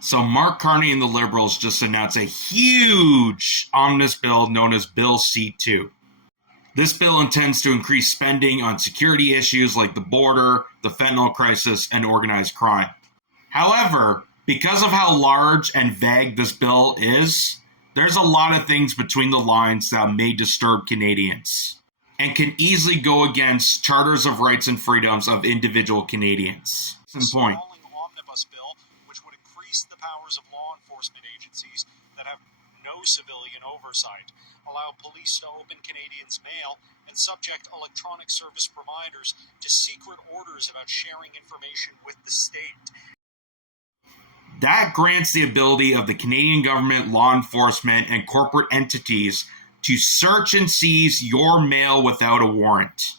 So Mark Carney and the Liberals just announced a huge omnibus bill known as Bill C-2. This bill intends to increase spending on security issues like the border, the fentanyl crisis, and organized crime. However, because of how large and vague this bill is, there's a lot of things between the lines that may disturb Canadians and can easily go against charters of rights and freedoms of individual Canadians. Case in point. Omnibus bill, which would increase the powers of law enforcement agencies that have no civilian oversight, allow police to open Canadians' mail, and subject electronic service providers to secret orders about sharing information with the state. That grants the ability of the Canadian government, law enforcement, and corporate entities to search and seize your mail without a warrant.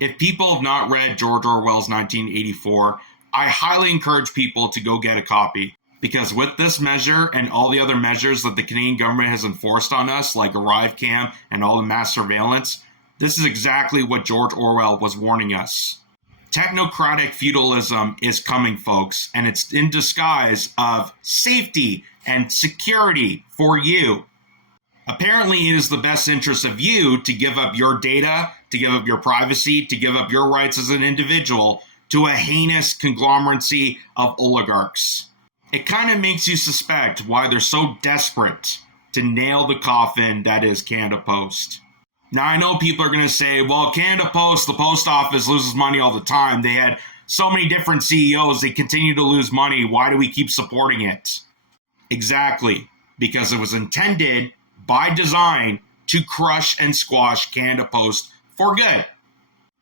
If people have not read George Orwell's 1984, I highly encourage people to go get a copy. Because with this measure and all the other measures that the Canadian government has enforced on us, like ArriveCam and all the mass surveillance, this is exactly what George Orwell was warning us. Technocratic feudalism is coming, folks, and it's in disguise of safety and security for you. Apparently, it is the best interest of you to give up your data, to give up your privacy, to give up your rights as an individual to a heinous conglomeracy of oligarchs. It kind of makes you suspect why they're so desperate to nail the coffin that is Canada Post. Now, I know people are going to say, well, Canada Post, the post office loses money all the time. They had so many different CEOs, they continue to lose money. Why do we keep supporting it? Exactly, because it was intended by design to crush and squash Canada Post for good.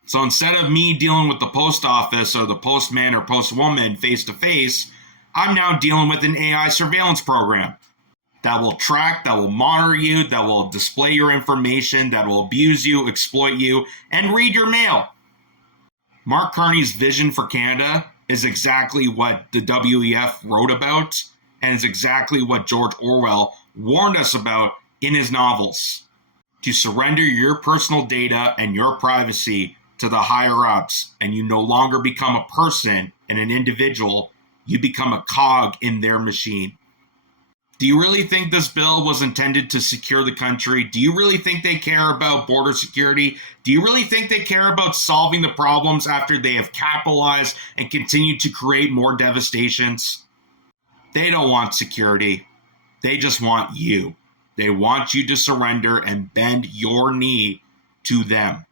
So instead of me dealing with the post office or the postman or postwoman face to face, I'm now dealing with an AI surveillance program that will track, that will monitor you, that will display your information, that will abuse you, exploit you, and read your mail. Mark Carney's vision for Canada is exactly what the WEF wrote about, and is exactly what George Orwell warned us about in his novels. To surrender your personal data and your privacy to the higher-ups, and you no longer become a person and an individual, you become a cog in their machine. Do you really think this bill was intended to secure the country? Do you really think they care about border security? Do you really think they care about solving the problems after they have capitalized and continued to create more devastations? They don't want security. They just want you. They want you to surrender and bend your knee to them.